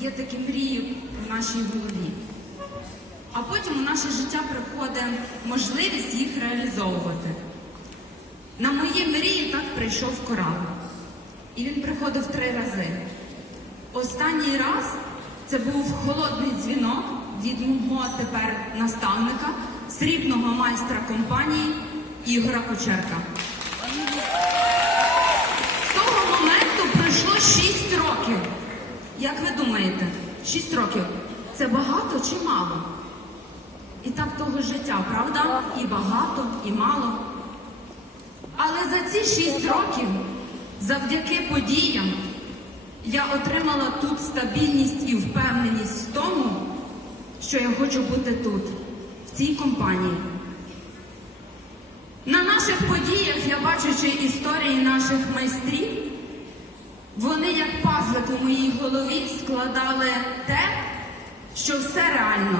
є такі мрії в нашій голові. А потім у наше життя приходить можливість їх реалізовувати. На мої мрії так прийшов корал. І він приходив три рази. Останній раз це був холодний дзвінок від мого тепер наставника, срібного майстра компанії Ігора Кучерка. З того моменту пройшло 6 років. Як ви думаєте, 6 років це багато чи мало? І так того життя, правда? І багато, і мало. Але за ці 6 років, завдяки подіям, я отримала тут стабільність і впевненість в тому, що я хочу бути тут, в цій компанії. На наших подіях я бачачи історії наших майстрів, вони як пазлик у моїй голові складали те, що все реально,